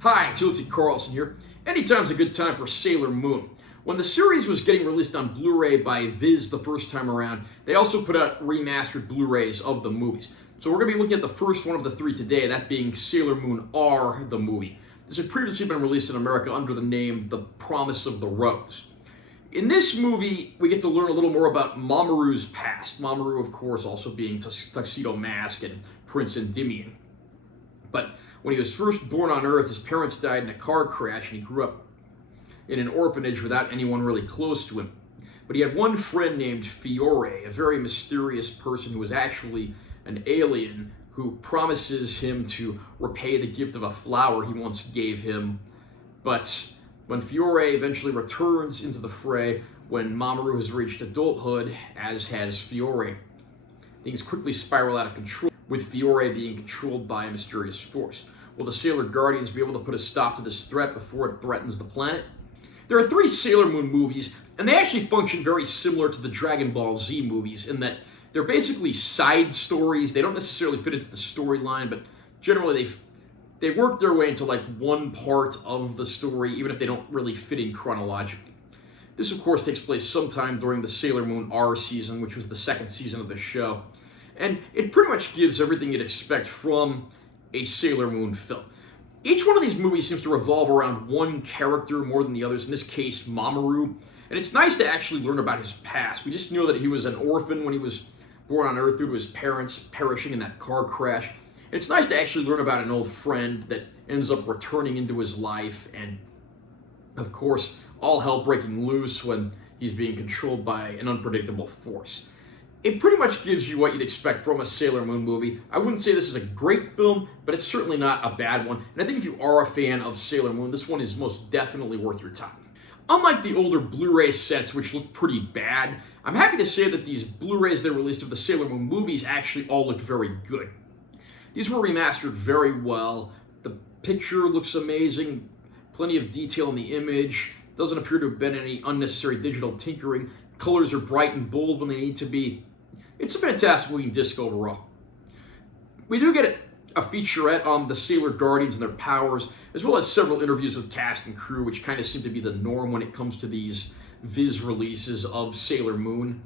Hi, Tilty Carlson here. Anytime's a good time for Sailor Moon. When the series was getting released on Blu-ray by Viz the first time around, they also put out remastered Blu-rays of the movies. So we're going to be looking at the first one of the three today, that being Sailor Moon R, the movie. This had previously been released in America under the name The Promise of the Rose. In this movie, we get to learn a little more about Mamoru's past. Mamoru, of course, also being Tuxedo Mask and Prince Endymion. But when he was first born on Earth, his parents died in a car crash, and he grew up in an orphanage without anyone really close to him. But he had one friend named Fiore, a very mysterious person who was actually an alien who promises him to repay the gift of a flower he once gave him. But when Fiore eventually returns into the fray, when Mamoru has reached adulthood, as has Fiore, things quickly spiral out of control, with Fiore being controlled by a mysterious force. Will the Sailor Guardians be able to put a stop to this threat before it threatens the planet? There are three Sailor Moon movies, and they actually function very similar to the Dragon Ball Z movies in that they're basically side stories. They don't necessarily fit into the storyline, but generally they work their way into like one part of the story, even if they don't really fit in chronologically. This, of course, takes place sometime during the Sailor Moon R season, which was the second season of the show. And it pretty much gives everything you'd expect from a Sailor Moon film. Each one of these movies seems to revolve around one character more than the others, in this case, Mamoru. And it's nice to actually learn about his past. We just know that he was an orphan when he was born on Earth due to his parents perishing in that car crash. It's nice to actually learn about an old friend that ends up returning into his life, and of course, all hell breaking loose when he's being controlled by an unpredictable force. It pretty much gives you what you'd expect from a Sailor Moon movie. I wouldn't say this is a great film, but it's certainly not a bad one. And I think if you are a fan of Sailor Moon, this one is most definitely worth your time. Unlike the older Blu-ray sets, which look pretty bad, I'm happy to say that these Blu-rays that are released of the Sailor Moon movies actually all look very good. These were remastered very well. The picture looks amazing, plenty of detail in the image. Doesn't appear to have been any unnecessary digital tinkering. Colors are bright and bold when they need to be. It's a fantastic looking disc overall. We do get a featurette on the Sailor Guardians and their powers, as well as several interviews with cast and crew, which kind of seem to be the norm when it comes to these Viz releases of Sailor Moon.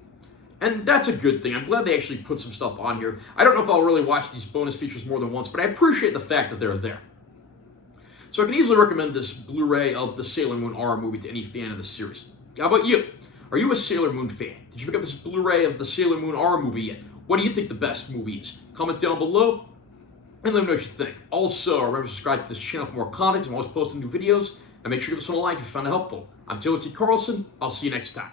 And that's a good thing. I'm glad they actually put some stuff on here. I don't know if I'll really watch these bonus features more than once, but I appreciate the fact that they're there. So I can easily recommend this Blu-ray of the Sailor Moon R movie to any fan of the series. How about you? Are you a Sailor Moon fan? Did you pick up this Blu-ray of the Sailor Moon R movie yet? What do you think the best movie is? Comment down below and let me know what you think. Also, remember to subscribe to this channel for more content. I'm always posting new videos. And make sure you give this one a like if you found it helpful. I'm Tilty Carlson. I'll see you next time.